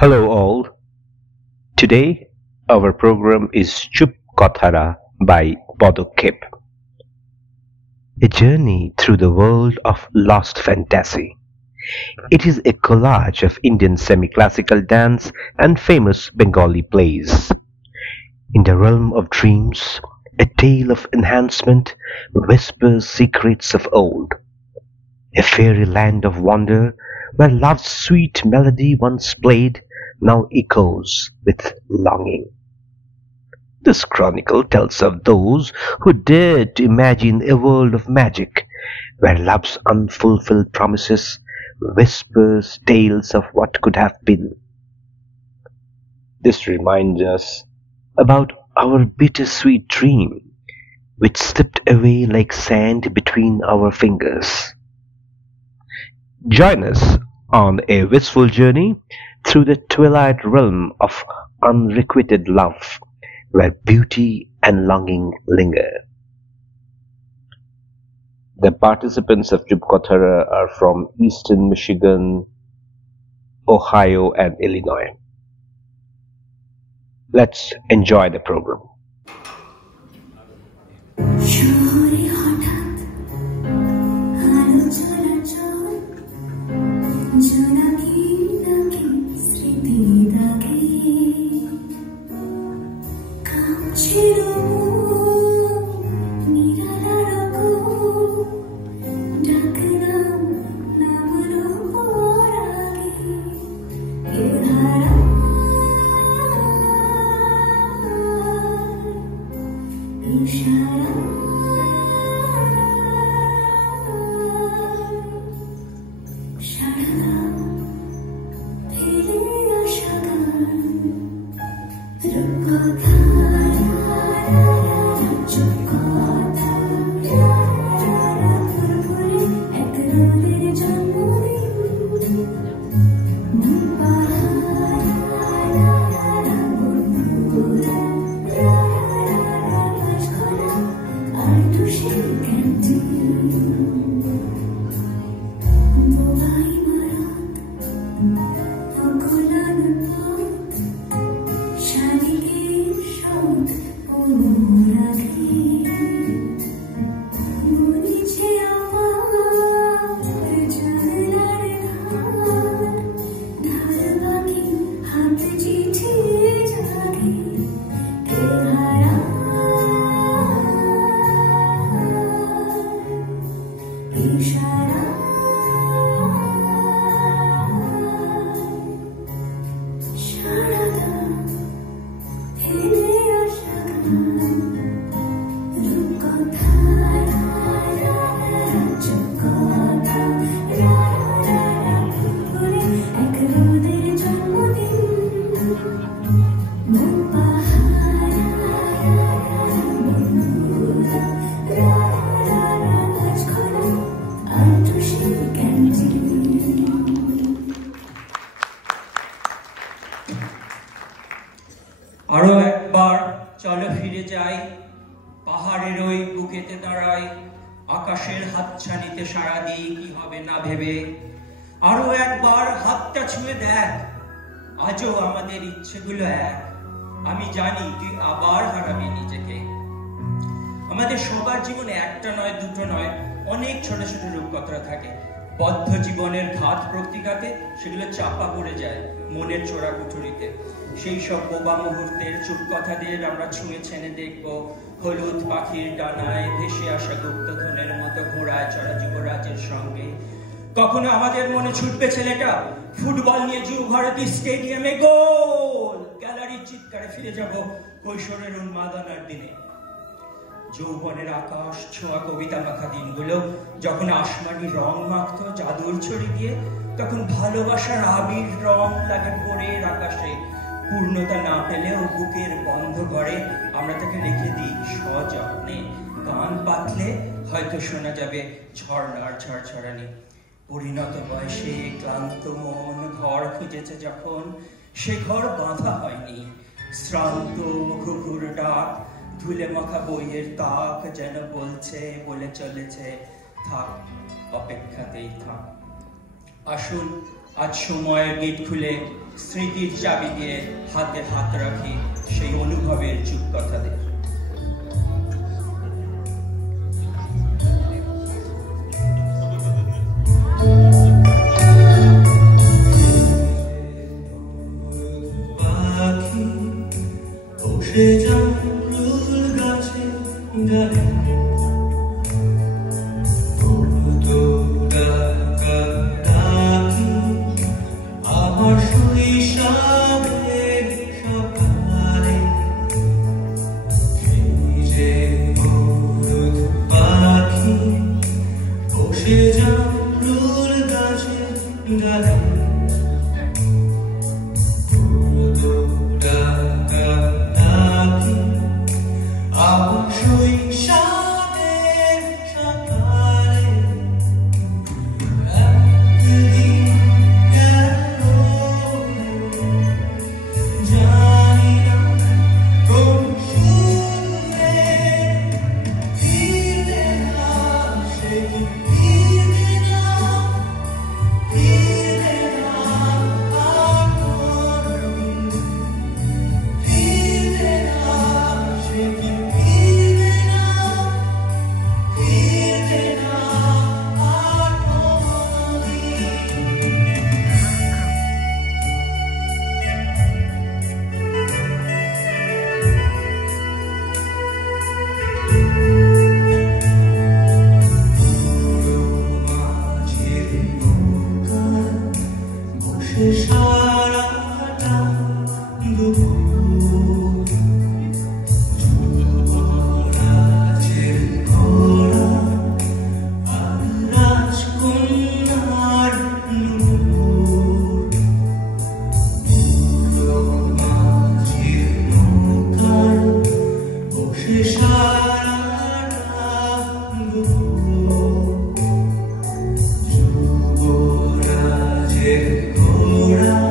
Hello all. Today our program is Chup Kothara by Bodokip, a journey through the world of lost fantasy. It is a collage of Indian semi-classical dance and famous Bengali plays. In the realm of dreams, a tale of enhancement whispers secrets of old, a fairy land of wonder where love's sweet melody once played now echoes with longing. This chronicle tells of those who dared to imagine a world of magic where love's unfulfilled promises whispers tales of what could have been. This reminds us about our bittersweet dream which slipped away like sand between our fingers. Join us on a wistful journey through the twilight realm of unrequited love, where beauty and longing linger. The participants of Chupkothara are from eastern Michigan, Ohio, and Illinois. Let's enjoy the program. আরো একবার চলো ফিরে যাই, পাহাড়ের ওই বুকেতে দাঁড়াই, আকাশের হাতছানিতে সাড়া দিই কি হবে না ভেবে। আরো একবার হাতটা ছুঁয়ে দেখ, আজও আমাদের ইচ্ছেগুলো এক। আমি জানি তুই আবার হারাবি নিজেকে। আমাদের সবার জীবনে একটা নয় দুটো নয় অনেক ছোট ছোট রূপকথা থাকে। বদ্ধ জীবনের ঘাত প্রতিঘাতে সেগুলো চাপা পড়ে যায় মনের চোরা কুঠুরিতে। সেই সব বোবা মুহূর্তের চুপকথাদের আমরা ছুঁয়ে ছেনে দেখব হলুদ পাখির ডানায় ভেসে আসা গুপ্তধনের মতো ঘোড়ায় চড়া যুবরাজের সঙ্গে। কখনো আমাদের মনে ছুটবে ছেলেটা ফুটবল নিয়ে যুব ভারতী স্টেডিয়ামে গোল, গ্যালারির চিৎকারে ফিরে যাব কৈশোরের উন্মাদনার দিনে। যৌবনের আকাশ ছোঁয়া কবিতা মাখা দিনগুলো যখন আসমানি রং মাখতো জাদুর ছড়ি দিয়ে, তখন ভালোবাসার আবির রং লাগে ভোরের আকাশে। পূর্ণতা না পেলেও বুকের বন্ধ ঘরে আমরা তাকে রেখে দিই সযত্নে। গান পাতলে হয়তো শোনা যাবে ঝর্ণার ঝরঝরানি। পরিণত বয়সে ক্লান্ত মন ঘর খুঁজেছে যখন, সে ঘর বাঁধা হয়নি। শ্রান্ত ঘুঘুর ডাক, ধুলে মাখা বইয়ের তাক যেন বলছে বলে চলেছে থাক, অপেক্ষাতেই থাক। আসুন আজ সময়ের গেট খুলে স্মৃতির চাবি দিয়ে হাতে হাত রাখি সেই অনুভবের যুগকথাদের। বসে জামরুল গাছে ডালে আমার শৈশবের সকালে ভিজে হলুদ পাখি বসে জামরুল গাছে ডালে সারাটা দুপুর যুবরাজের ঘোড়া আর রাজকন্যার নূপুর বুড়ো মাঝির নৌকায় বসে সারাটা দুপুর যুবরাজের ঘোড়া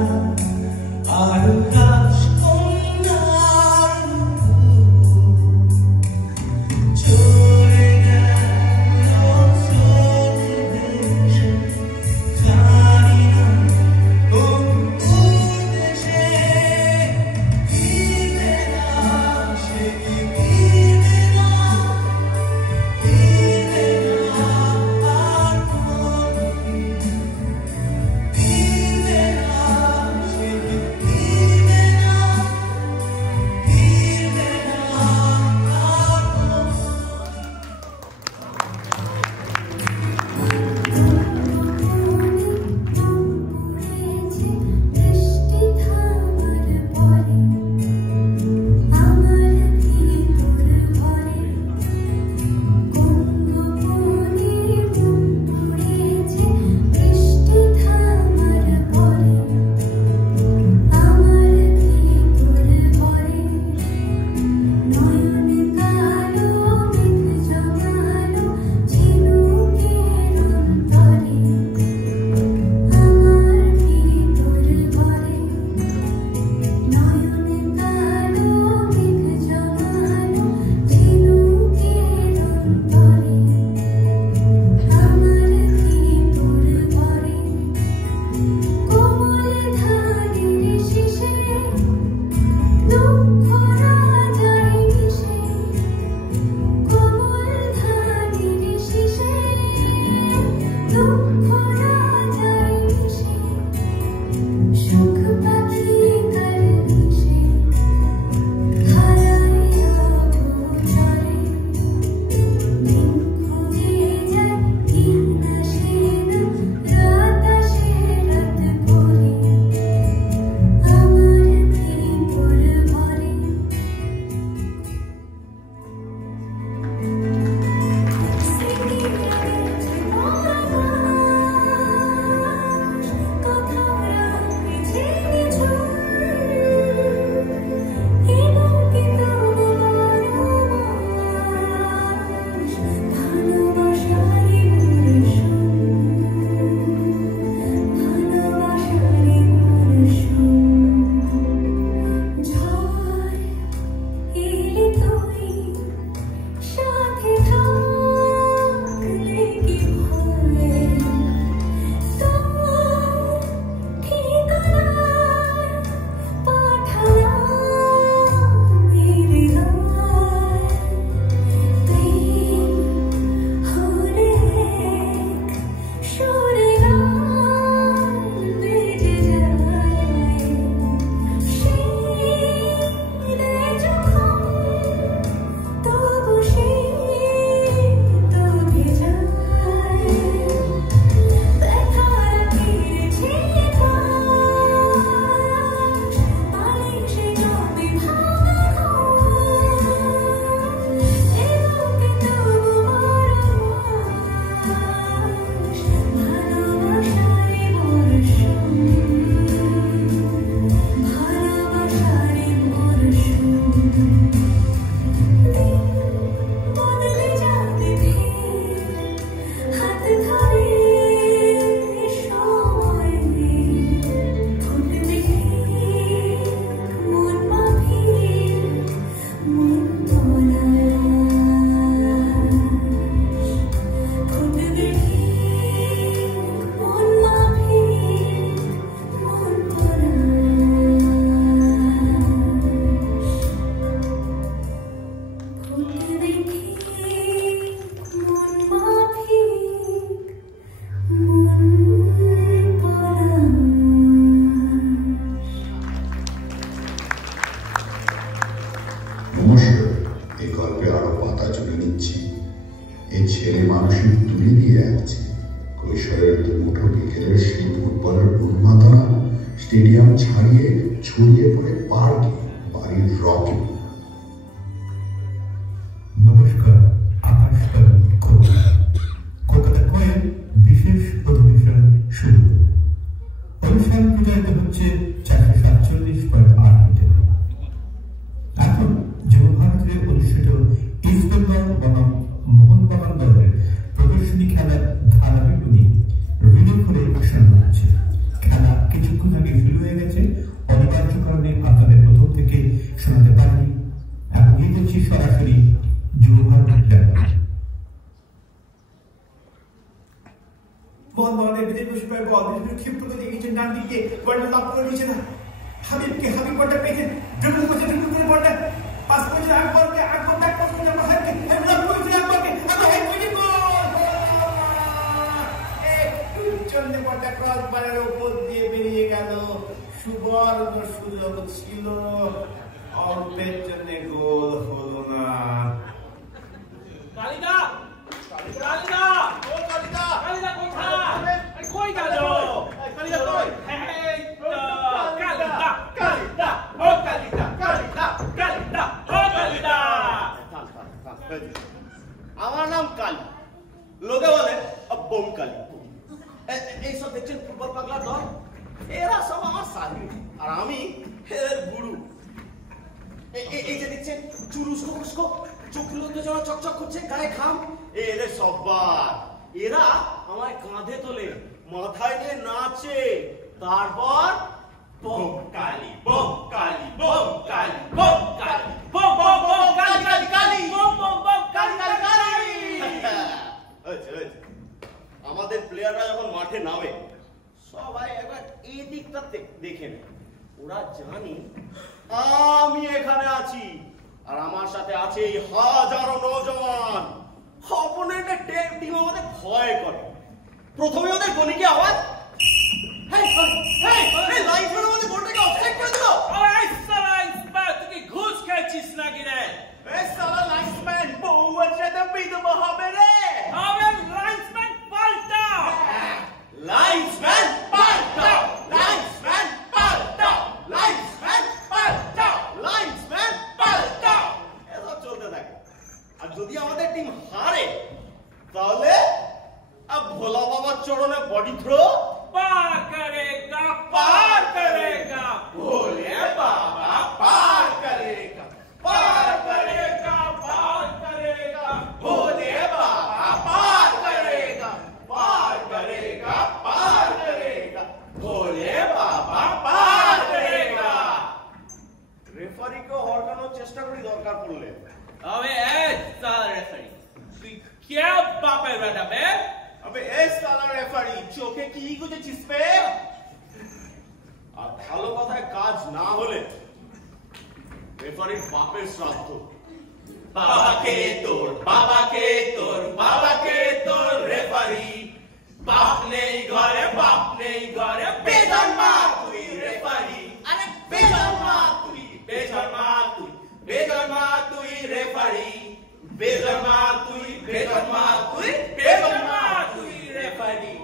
স্টেডিয়াম ছাড়িয়ে ছড়িয়ে পড়ে পার্কে, বাড়ির রকে। নমস্কার, আকাশ কলকাতা কয়ের বিশেষ অধিবেশন শুরু। অনুষ্ঠান প্রচারিত হচ্ছে 447.8 মিটারে। এখন যুবভারতীতে অনুষ্ঠিত ইস্ট বেঙ্গল বনাম মোহনবাগান দলের প্রদর্শনী খেলার ধারাবিবরণী রিলে করে শোনা হচ্ছে। খেলা কিছুক্ষণ আগে শুরু হয়ে গেছে, অনিবার্য কারণে আপনাদের প্রথম থেকে শোনাতে পারিনি। এখন নিয়ে যাচ্ছি সরাসরি যুবভারতীর লেখা। মোহনবাগানের বিজয় বসিবার বল ক্ষিপ্ত করে দিয়েছেন ডান দিকে, বলটা লাভ করে দিয়েছে না হাবিব বলটা পেয়েছেন, ড্রিবল করে বলটা পাস করেছেন আকবরকে, আকবর ব্যাক পাস করে আমরা হাইকে হেড করেছেন আকবরকে, আমরা হেড করে গোল। একটু জন্য বলটা ক্রস বারের উপর দিয়ে বেরিয়ে গেল, সুবর্ণ সুযোগ ছিল, অল্পের জন্য গোল হলো না। কালিদা কালিদা ও কালিদা কালিদা কোথায়? কই গেল? কালিদা কই? এই তো কালিদা কালিদা ও কালিদা কালিদা কালিদা ও কালিদা। আমার নাম কালী, লোকে বলে বোম কালী। এইসব দেখছেন ফুটবল পাগলা দল, এরা সব আমার সাথী আর আমি এর গুরু। এই যে দেখছেন চুরুস্কো চোখগুলো যেন চকচক করছে, গায়ে ঘাম, এদের সবার এরা আমায় কাঁধে তোলে, মাথায় নিয়ে নাচে, তারপর bomb Kali bomb Kali bomb Kali bomb Kali bomb bomb bomb Kali Kali Kali bomb bomb bomb Kali Kali Kali. আমাদের প্লেয়াররা যখন মাঠে নামে সবাই একবার এই দিকটা দেখে নেয়, ওরা জানি আমি এখানে আছি আর আমার সাথে আছে এই হাজারো নওজওয়ান। অপোনেন্টের টিম আমাদের ভয় করে। প্রথমে ওদের গণিকে আওয়াজ, লাইফের আমাদের গোলটাকে অফসাইড করে দিল। এই সালা ইন্সপায়ার, তুই কি ঘুষ খাচ্ছিস নাকি রে? এই সালা লাইফম্যান বউয়ের সাথে বিধবা হবে রে। আরে লাইফম্যান পাল্টা, লাইফম্যান পাল্টা, লাইফম্যান পাল্টা, লাইফম্যান পাল্টা, লাইফম্যান পাল্টা, এসব চলতে থাকে। আর যদি আমাদের টিম হারে তাহলে ভোলা বাবার চরণে বডি থ্রো, পার করেগা পার করেগা ভোলে বাবা পার করেগা, পার করেগা, পার করেগা, ভোলে বাবা পার করেগা, পার করেগা, পার করেগা, ভোলে বাবা পার করেগা। রেফারিকে হরকানোর চেষ্টা করি দরকার পড়লে। अबे ए साला रेफरी, তুই क्या बापের বেটা বে? अबे ए साला रेफारी, চোখে কি গুজেছিস বে? আর ভালো কথায় কাজ না হলে রেফারির বাপের শ্রাদ্ধ। বাবাকে তোর বাবাকে তোর বাবাকে তোর রেফারি, বাপ নেই ঘরে বেজন্মা তুই রেফারি। আরে বেজন্মা তুই বেজন্মা তুই বেজন্মা তুই রেফারি, বেজন্মা তুই বেজন্মা তুই বেজন্মা তুই রেফারি।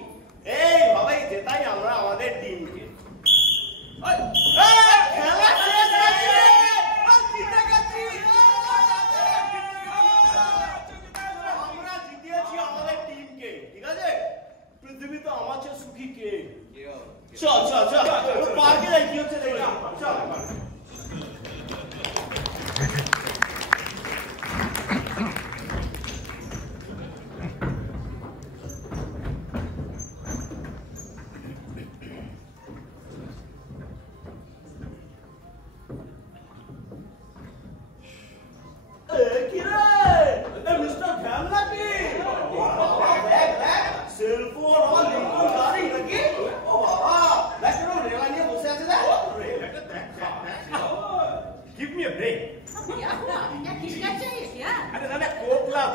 এইভাবেই জেতাই আমরা আমাদের টিমকে। খেলা শেষ হয়েছে, জিতে গেছি, আমরা জিতিয়েছি আমাদের টিমকে। ঠিক আছে, পৃথিবীতে আমার চেয়ে সুখী কে? চল চল চল পার্কে যাই, কি হচ্ছে দেখি। চল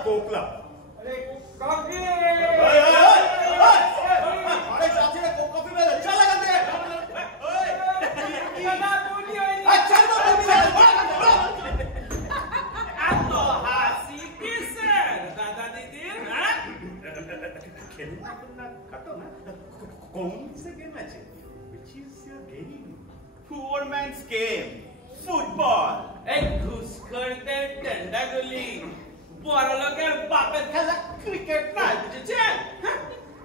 कोकला अरे काकी अरे चाची ने कोक कॉफी में चल लगा दे दादा बोली होई अच्छा तो এত হাসি কিসের দাদা দিদির? হ্যাঁ खेलना काटो ना कौन सा गेम है which is your game gentleman's game. Football. এই ঘুষখোরদের টেন্ডাগুলি বড় লোকের বাপের খেলা ক্রিকেট নয়, বুঝেছেন?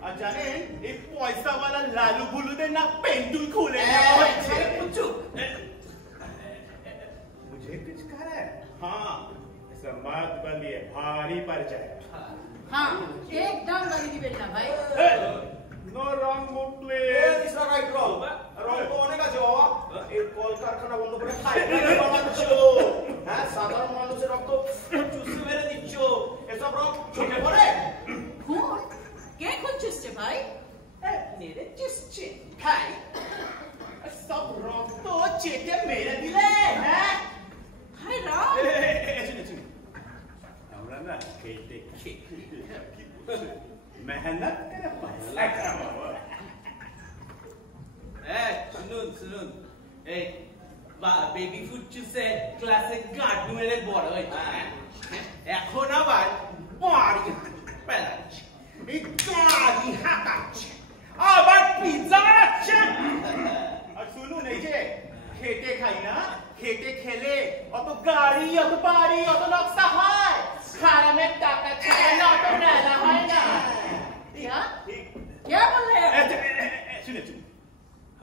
আর জানেন এই পয়সাওয়ালা লালু বুলুদের না পেন্ডুল খুলে मुझे कुछ कह रहा है? हाँ, समाज बलिए भारी पड़ जाएगा। हाँ, एकदम गली की बेलना भाई। No wrong move, please. This is right wrong. Wrong কোনে কাছে বাবা? এই কলকারখানা বন্ধ করে ফাইনাল বানাচ্ছো। হ্যাঁ, সাধারণ মানুষের রক্ত চুষে মেরে দিচ্ছো। এসব রং চোখে পড়ে? खून? क्या खून चुसते भाई? মেরে চুষছে ভাই। সব রক্ত চেটে মেরে দিলে, হ্যাঁ? हाय राम। শুনে আমরা না খেটে খেটে মেহনত করে পয়সা কামাবো। শুনুন এই বেবি ফুড চুষে ক্লাসে গাঁট মেরে বড় হয়েছে, এখন আবার বাড়ি পেলাচ্ছে, এই গাড়ি হাঁটাচ্ছে, আবার পিৎজা বানাচ্ছে। আর শুনুন এই যে খেটে খাই না, খেটে খেলে অত গাড়ি, অত বাড়ি, অত নকশা হয়, খারামের টাকা ছাড়া না অত নেলা হয় না। क्या? क्या बोल रहे हो? শুনে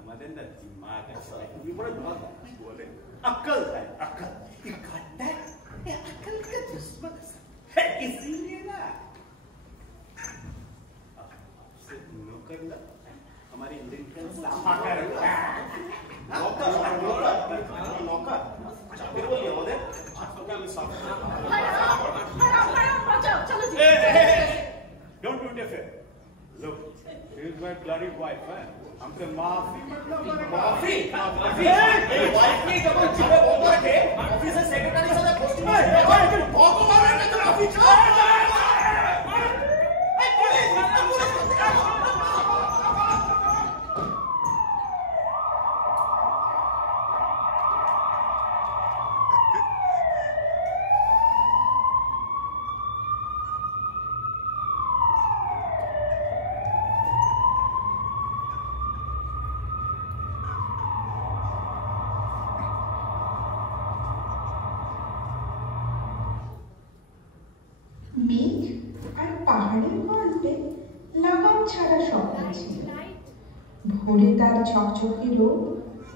আমাদের না দিমাগ আছে, উপরে বলে अक्ल है, अक्ल ये घाटा है, ये अक्ल का दुश्मन है, इसीलिए ना आपसे नौकर ना हमारी लिंकन साफा कर नौकर चाबी बोलिए আমাদের আপনাকে আমি সাফ बचाओ, चलो जी। Don't interfere. Look, she is my bloody wife, huh? हमसे माफी मतलब माफी वाइफ की जब जब बंद रखे ऑफिस से सेक्रेटरी से पोस्टिंग में बहुत मारने में तो माफी মেঘ আর পাহাড়ের গল্পে লাগাম ছাড়া স্বপ্ন ছিল। ভোরে তার চকচকে রোদ,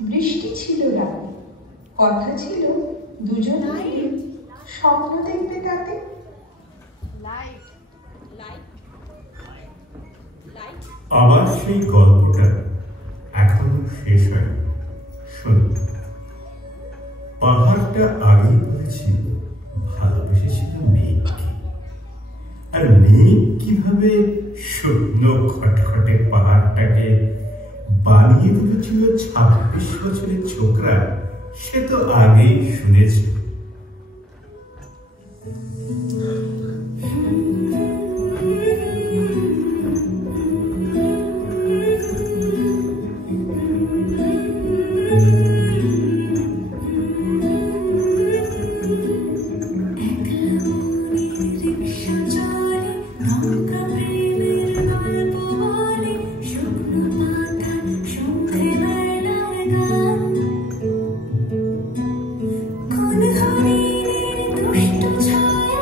বৃষ্টি ছিল রাতে, কথা ছিল দুজন মিলে স্বপ্ন দেখবে তাতে। আবার সেই গল্পটা এখনো শেষ হয়নি। শুনুন, পাহাড়টা আগেই বলেছিল ভালোবেসেছিল মেঘকে, আর মেঘ কিভাবে শুকনো খটখটে পাহাড়টাকে বানিয়ে তুলেছিল 26 বছরের ছোকরা, সে তো আগেই শুনেছে। কোন হরিণের দুষ্ট ছায়া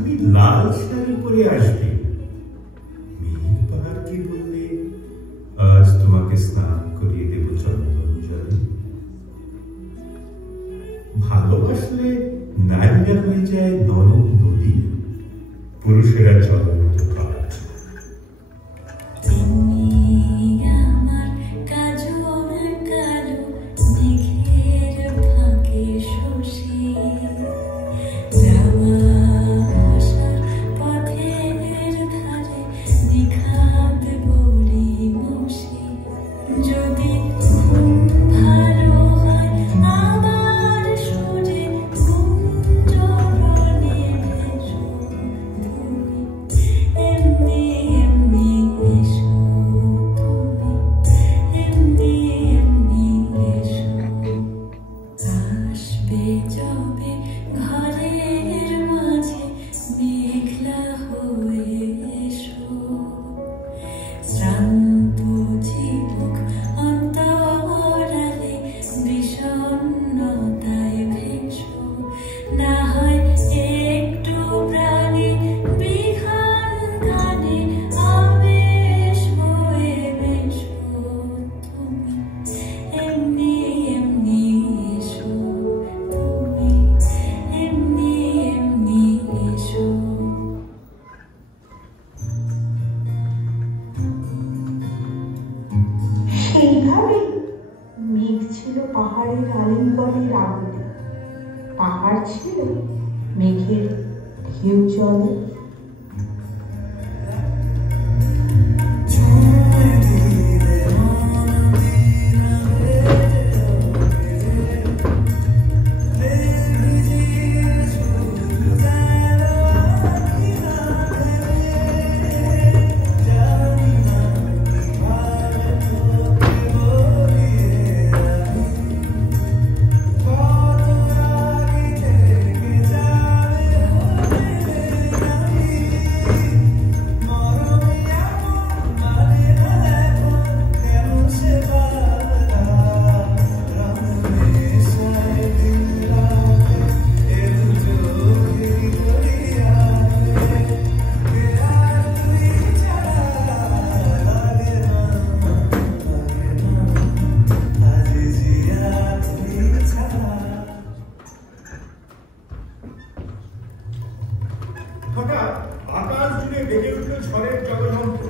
তুমি লাল শাড়ি পরে আসবে। মেয়ের পাহাড়কে বললে, আজ তোমাকে স্নান করিয়ে দেব চন্দন জলে। ভালোবাসলে নারীরা হয়ে যায় নরম নদী, পুরুষেরা জ্বলন্ত কাঠ। সেইভাবে মেঘ ছিল পাহাড়ের আলিঙ্গনের আগুনে, পাহাড় ছিল মেঘের ঢেউ জলে। হঠাৎ আকাশ জুড়ে বেজে উঠল ঝড়ের জলযন্ত্র।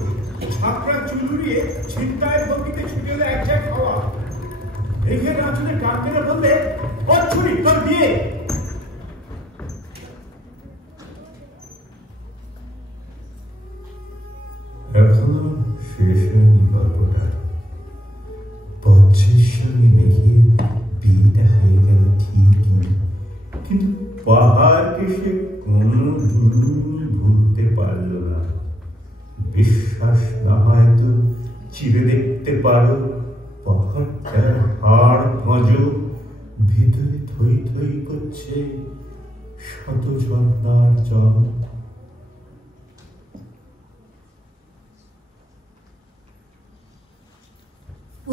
ছাত্রা চুলুরিয়ে ছিনতাইয়ের গতিতে ছুটে এলো এক ঝাঁক হাওয়া। মেঘের আঁচলে টান মেরে বললে, অচ্ছুরি তোর বিয়ে। এখনো শেষ হয়নি গল্পটা। বজ্রের সঙ্গে মেঘের বিয়েটা হয়ে গেল ঠিকই, কিন্তু পাহাড়কে সে কোনোদিন ভুলতে পারল না। বিশ্বাস না হয় তো চিরে দেখতে পারো পাহাড়টার হাড় ভঁজো, ভিতরে থই থই করছে শত ঝর্ণার জল।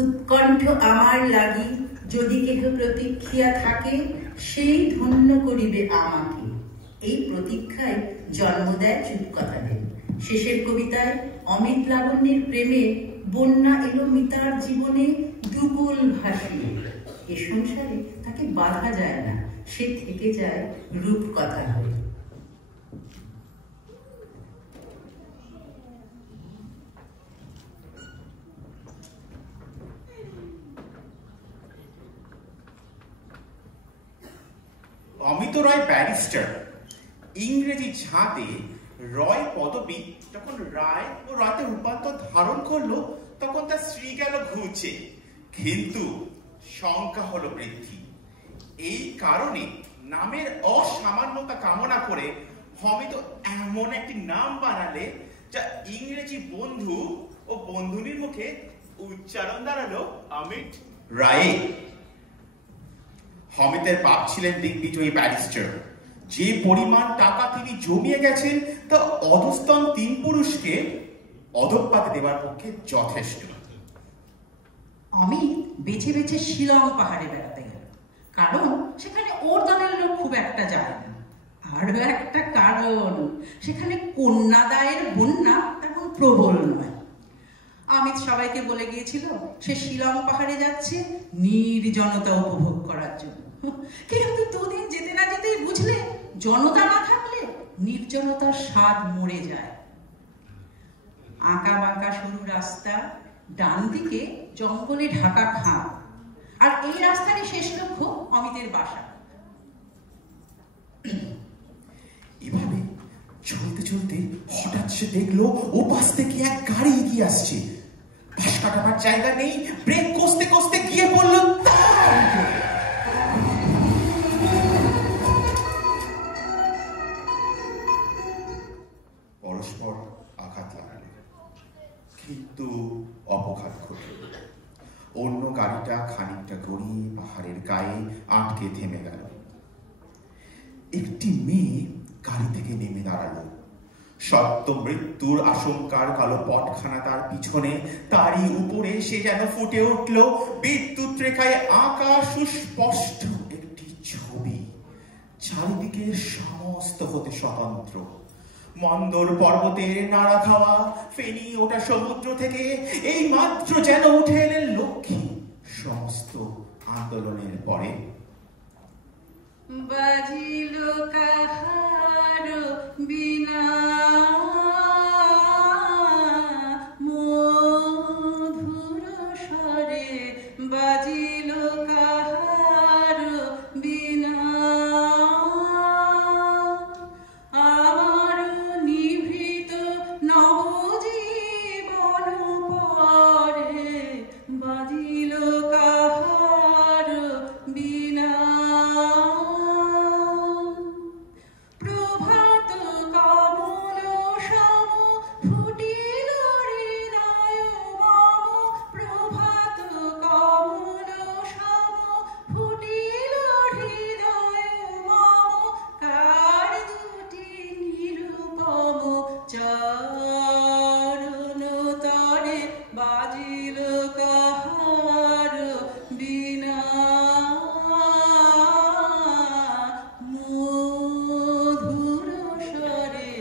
উৎকণ্ঠ আমার লাগি যদি কেহ প্রতীক্ষিয়া থাকে, সেই ধন্য করিবে আমাকে। এই প্রতীক্ষায় জন্ম দেয় চুপকথাদের। শেষের কবিতায় অমিত লাবণ্যের প্রেমে বন্যা এলো মিতার জীবনে দুবুল ভাসিয়ে। এ সংসারে তাকে বাধা যায় না, সে থেকে যায় রূপকথা হয়ে। অমিত রয় ব্যারিস্টার। ইংরেজি ঝাঁতে রয় পদবী যখন রায় ও রয়তে রূপান্তর ধারণ করলো, তখন তার স্ত্রী গেল ঘুচে, কিন্তু সংখ্যা হলো বৃদ্ধি। এই কারণে নামের অসামান্যতা কামনা করে অমিত এমন একটি নাম বানালে যা ইংরেজি বন্ধু ও বন্ধুনির মুখে উচ্চারণ দাঁড়ালো অমিত রায়। অমিতের বাপ ছিলেন দিগ্বিজয়ী ব্যারিস্টার। যে পরিমাণ টাকা তিনি জমিয়ে গেছেন তা অধস্তন 3 পুরুষকে অধঃপাতে দেবার পক্ষে যথেষ্ট। অমিত বেছে বেছে শিলং পাহাড়ে বেড়াতে গেল, কারণ সেখানে ওর দলের লোক খুব একটা যায় না। আরো একটা কারণ, সেখানে কন্যাদায়ের বন্যা তেমন প্রবল নয়। অমিত সবাইকে বলে গিয়েছিল সে শিলং পাহাড়ে যাচ্ছে নির্জনতা উপভোগ করার জন্য। কিন্তু দুদিন যেতে না যেতেই বুঝলে জনতা না থাকলে নির্জনতার স্বাদ মরে যায়। আঁকা বাঁকা সরু রাস্তা, ডান দিকে জঙ্গলে ঢাকা খাঁ, আর এই রাস্তারই শেষ লক্ষ্য অমিতের বাসা। এভাবে চলতে চলতে হঠাৎ সে দেখলো ও পাশ থেকে এক গাড়ি এগিয়ে আসছে। পাশ কাটাবার জায়গা নেই, ব্রেক কষতে কষতে গিয়ে পড়লো তার উপরে। পরস্পর আঘাত লাগালো, কিন্তু অপঘাত ঘটল। অন্য গাড়িটা খানিকটা গড়িয়ে পাহাড়ের গায়ে আটকে থেমে গেল। একটি মেয়ে গাড়ি থেকে নেমে দাঁড়ালো। সত্য মৃত্যুর আশঙ্কার কালো পটখানা তার পিছনে, তারই উপরে সে যেন ফুটে উঠল বিদ্যুৎ রেখায় আঁকা সুস্পষ্ট একটি ছবি, চারিদিকে সমস্ত হতে স্বতন্ত্র। মন্দর পর্বতের নাড়া খাওয়া, ফেনি ওটা সমুদ্র থেকে এই মাত্র যেন উঠে এলেন লক্ষ্মী সমস্ত আন্দোলনের পরে। বাজিল কাহার বিনা মধুর স্বরে, বাজিল কাহার বিনা আমার নিভৃত নবজীবন পরে, বাজিল কাহার বিনা প্রভাত কমল সম ফুটিল হৃদয় মম, প্রভাত কমল সম ফুটিল হৃদয় মম, কার দুটি নিরুপম চরণ তরে, বাজিল কাহার বিনা মধুর স্বরে,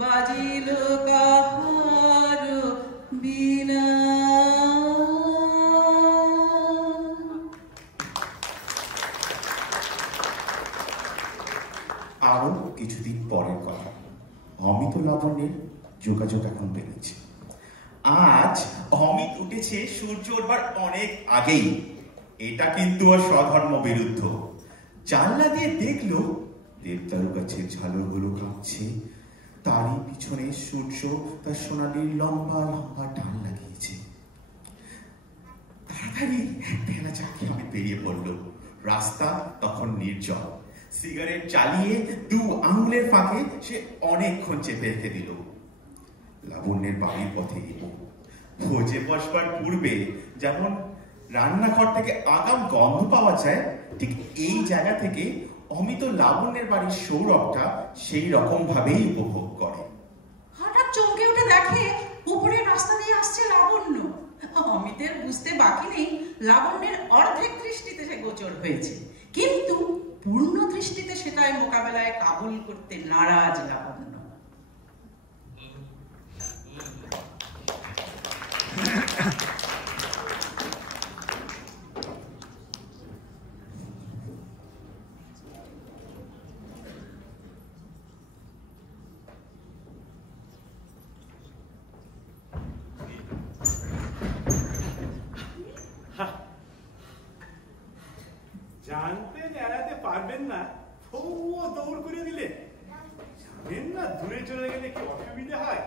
বাজিল কাহার বিনা। আরো কিছুদিন পরের কথা। অমিত ও লাবণ্যের যোগাযোগ এখন বেড়েছে। আজ অমিত উঠেছে সূর্য ওঠবার অনেক আগেই। এটা কিন্তু ওর স্বধর্ম বিরুদ্ধ। জানলা দিয়ে দেখলো দেবদারু গাছের ঝালরগুলো কাঁপছে, তারই পিছনে সূর্য তার সোনালির লম্বা লম্বা টান লাগিয়েছে। তাড়াতাড়ি এক ভেলা চাকি আমি বেরিয়ে পড়লো। রাস্তা তখন নির্জন। সিগারেট জ্বালিয়ে দু আঙুলের ফাঁকে সে অনেকক্ষণ চেপে রেখে দিল। লাবণ্যের বাড়ির পথে এগো। ভোজে বসবার পূর্বে যেমন রান্নাঘর থেকে আগাম গন্ধ পাওয়া যায়, ঠিক এই জায়গা থেকে অমিত লাবণ্যের বাড়ির সৌরভটা সেই রকম ভাবেই উপভোগ করে। হঠাৎ চমকে উঠে দেখে উপরে রাস্তা দিয়ে আসছে লাবণ্য। অমিতের বুঝতে বাকি নেই লাবণ্যের অর্ধেক দৃষ্টিতে সে গোচর হয়েছে, কিন্তু পূর্ণ দৃষ্টিতে সেটাই মোকাবেলায় কাবুল করতে নারাজ লাবণ্য। জানতেন এড়াতে পারবেন না, তবুও দৌড় করে দিলেন। জানেন না দূরে চলে গেলে কি অসুবিধা হয়।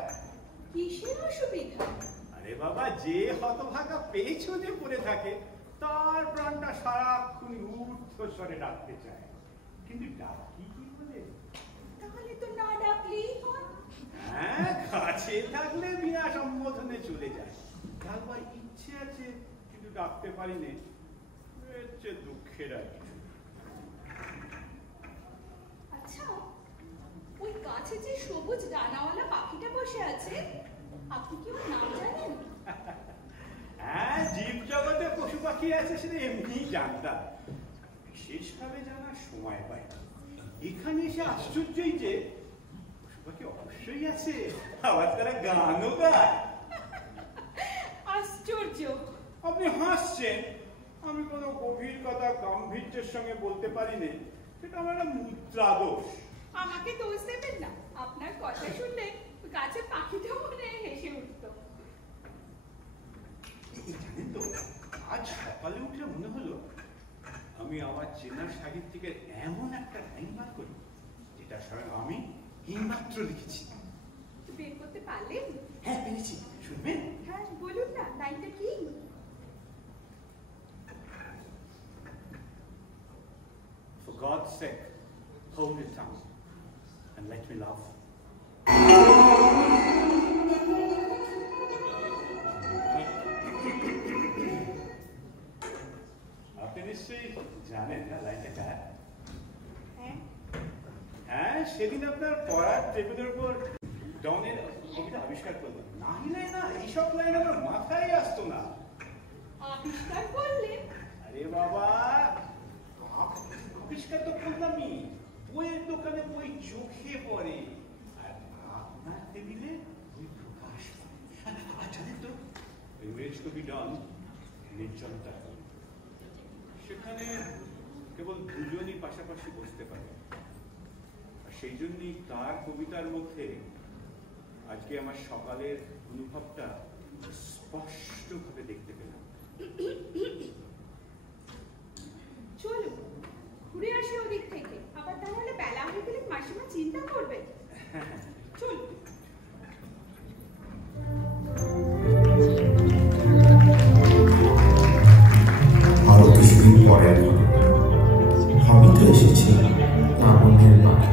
কিসের অসুবিধা? আরে বাবা, যে হতভাগা পেছনে পড়ে থাকে তার প্রাণটা সারাক্ষণ ঊর্ধ্বস্বরে ডাকতে চায়, কিন্তু ডাকি কি বলে? তাহলে তো না ডাকলেই হয়। হ্যাঁ, কাছে থাকলে বিনা সম্বোধনে চলে যায়। ডাকবার ইচ্ছে আছে কিন্তু ডাকতে পারি নে, দুঃখের আর কিছু। আচ্ছা, ওই কাছে যে সবুজ ডানাওয়ালা পাখিটা বসে আছে, আপনি কি ওর নাম জানেন? হ্যাঁ, জীব জগতে পশু পাখি আছে সেটা এমনি জানতাম, বিশেষভাবে জানার সময় পাই না। এখানে এসে আশ্চর্যই যে বাকি অবশ্যই আছে, আবার তারা গানও গায়। আশ্চর্য। আপনি হাসছেন, আমি কোনো গভীর কথা গাম্ভীর্যের সঙ্গে বলতে পারিনি, সেটা আমার একটা মুদ্রা দোষ। আমাকে দোষ দেবেন না, আপনার কথা শুনলে গাছে পাখিটা মনে হেসে উঠত। জানেন তো, আজ সকালে উঠে মনে হলো আমি আমার চেনা সাহিত্যিকের এমন একটা লাইন বার করি যেটা স্বয়ং আমি এইমাত্র লিখেছি। বের করতে পারলেন? হ্যাঁ, পেরেছি। শুনবেন? হ্যাঁ, বলুন না, লাইনটা কি? For God's sake, hold your tongue and let me laugh. আপনি নিশ্চয়ই জানেন না লাইনটা কার? হ্যাঁ, সেদিন আপনার পড়ার টেবিলের উপর ডনের কবিতা আবিষ্কার করলাম। না হলে না, এইসব লাইন আমার মাথায় আসতো না। আবিষ্কার করলেন? আরে বাবা, আবিষ্কার তো করলামই। বইয়ের দোকানে বই চোখে পড়ে, আর আপনার টেবিলে বই প্রকাশ পায়। আর জানেন তো, ইংরেজ কবি ডন নির্জনতা, সেখানে কেবল দুজনই পাশাপাশি বসতে পারে। আর সেই জন্যই তার কবিতার মধ্যে আজকে আমার সকালের অনুভবটা স্পষ্টভাবে দেখতে পেলাম। চলো ঘুরে আসি ওদিক থেকে, আবার তাহলে বেলা হয়ে গেলে মাসিমা চিন্তা করবে। চলো। আরো কিছুদিন পরে আমি তো এসেছি লাবণ্যের মাঠে।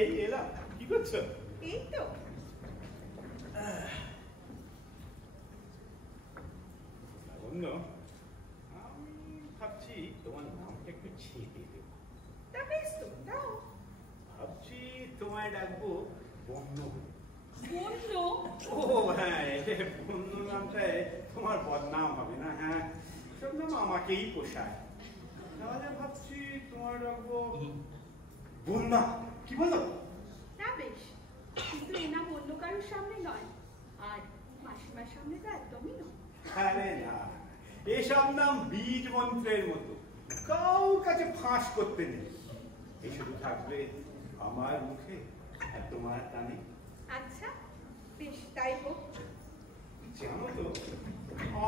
এই এলাম, কি করছো? এই তো লাবণ্য, আমি ভাবছি তোমার নামটা একটু ছেপে দেব। তা বেশ তো, দাও। ভাবছি তোমায় ডাকবো বন্য। বন্য? ও হ্যাঁ, বন্য নামটায় তোমার বদনাম হবে না। হ্যাঁ, সব নাম আমাকেই পোষায়। তাহলে ভাবছি তোমার ডাকবো বন্যা। কি বলো? তা বেশ, কিন্তু এ নাম অন্য কারোর সামনে নয়, আর মাসিমার সামনে তো একদমই নয়। আরে না, এসব নাম বীজ মন্ত্রের মতো, কাউ কাছে ফাঁস করতে নেই। এই শুধু থাকবে আমার মুখে আর তোমার কানে। আচ্ছা বেশ, তাই হোক। জানো তো,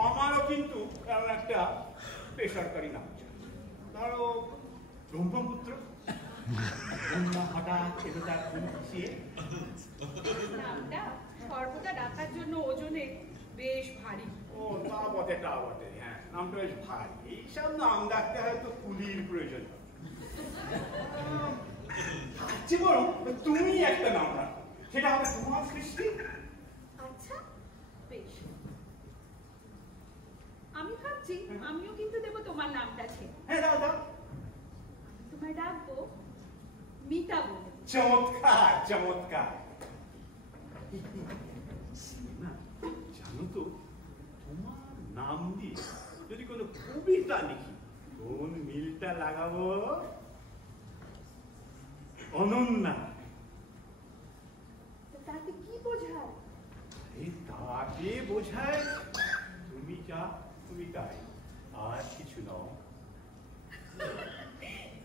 আমারও কিন্তু এমন একটা বেসরকারি নাম, ধরো ব্রহ্মপুত্র। হঠাৎ এলো তার নামটা সর্বদা ডাকার জন্য ওজনে বেশ ভারী। ও তা বটে, তা বটে। হ্যাঁ, নামটা বেশ ভারী। এইসব নাম ডাকতে হয়তো কুলির প্রয়োজন। বরং তুমি একটা নাম রাখো, সেটা হবে তোমার সৃষ্টি। আচ্ছা বেশ, আমি ভাবছি আমিও কিন্তু দেবো তোমার নামটা ছেড়ে। হ্যাঁ, দাও দাও। তোমায় ডাকবো মিতা বলে। চমৎকার, চমৎকার। জানো তো, তোমার নাম দিয়ে যদি কোনো কবিতা লিখি, কোন মিলটা লাগাবো? অনন্যা। তাতে কি বোঝায়? তাকে বোঝায় তুমি যা তুমি তাই, আর কিছু নও।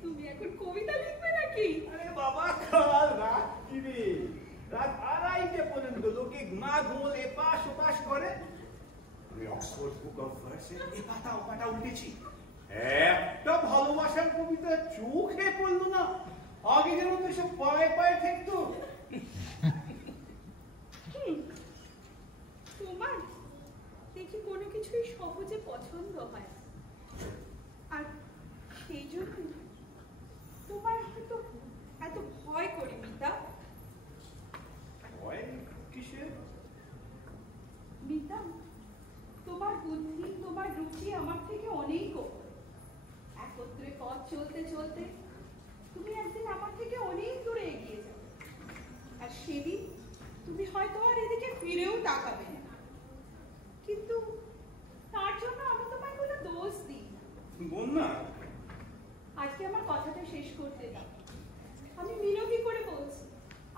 তুমি এখন কবিতা লিখবে নাকি? আরে বাবা, কাল রাত্রিরে রাত 2:30 পর্যন্ত লোকে না ঘুমোলে এপাশ ওপাশ করে। আমি অক্সফোর্ড বুক অফ ভার্সের এ পাতা ও পাতা উল্টেছি। একটা ভালোবাসার কবিতা চোখে পড়লো না, আগে যেমন তো সব পায়ে পায়ে থাকতো। তোমার দেখি কোনো কিছুই সহজে পছন্দ হয়, আর সেই জন্য তোমার হয়তো এত ভয় করি। মিতা, ভয় কিসের? চলতে চলতে তুমি একদিন আমার থেকে অনেক দূরে এগিয়ে যাবে, আর সেদিন তুমি হয়তো আর এদিকে ফিরেও তাকাবে না। কিন্তু তার জন্য আমি তোমায় কোনো দোষ দিই না। বন্যা, আজকে আমার কথাটা শেষ করতে দাও। আমি মিনতি করে বলছি,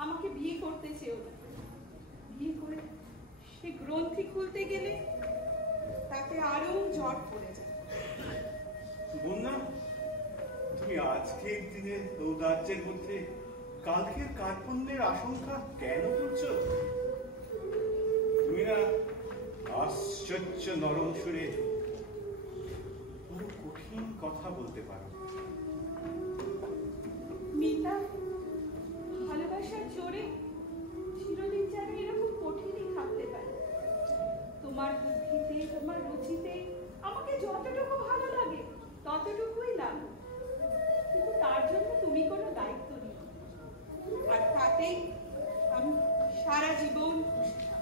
আমাকে বিয়ে করতে চেও না। বিয়ে করে সে গ্রন্থি খুলতে গেলে তাতে আরো জট পড়ে যায়। বন্যা, তুমি আজকের দিনে ঔদার্যের মধ্যে কালকের কার্পণ্যের আশঙ্কা কেন করছো? তুমি না আশ্চর্য নরম সুরে বড় কঠিন কথা বলতে পারো। মিতা, ভালোবাসার জোরে চিরদিন যেন এরকম কঠিনই থাকতে পারে। তোমার বুদ্ধিতে, তোমার রুচিতে আমাকে যতটুকু ভালো লাগে ততটুকুই লাগে, কিন্তু তার জন্য তুমি কোনো দায়িত্ব নিও, আর তাতেই আমি সারা জীবন খুশি থাকবো।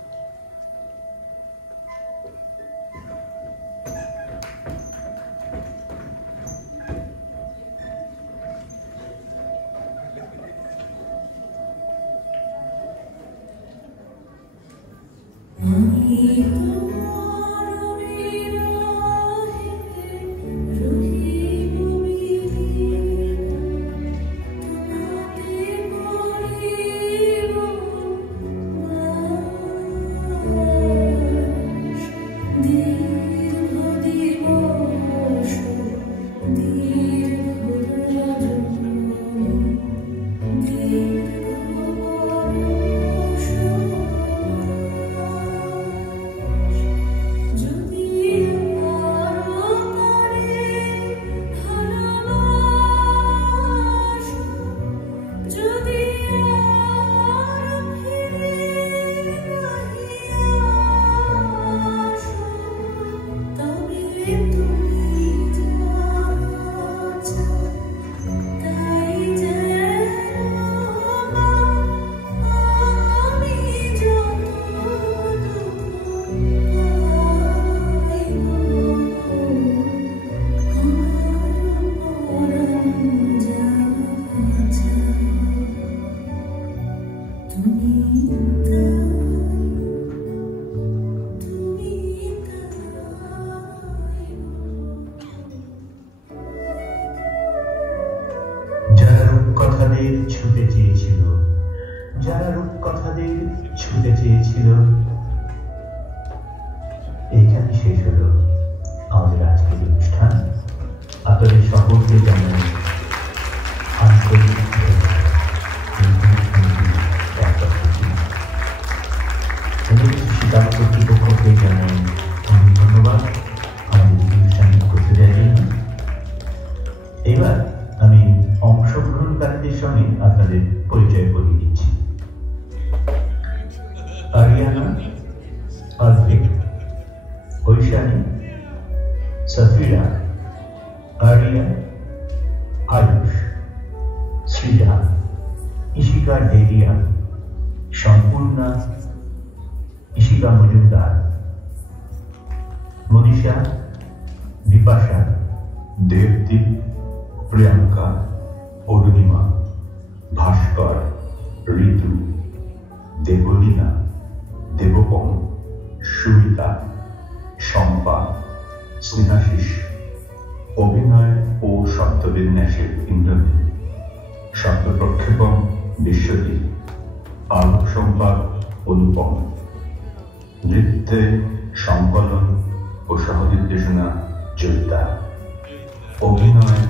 অভিনয়,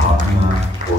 ভাবনা ও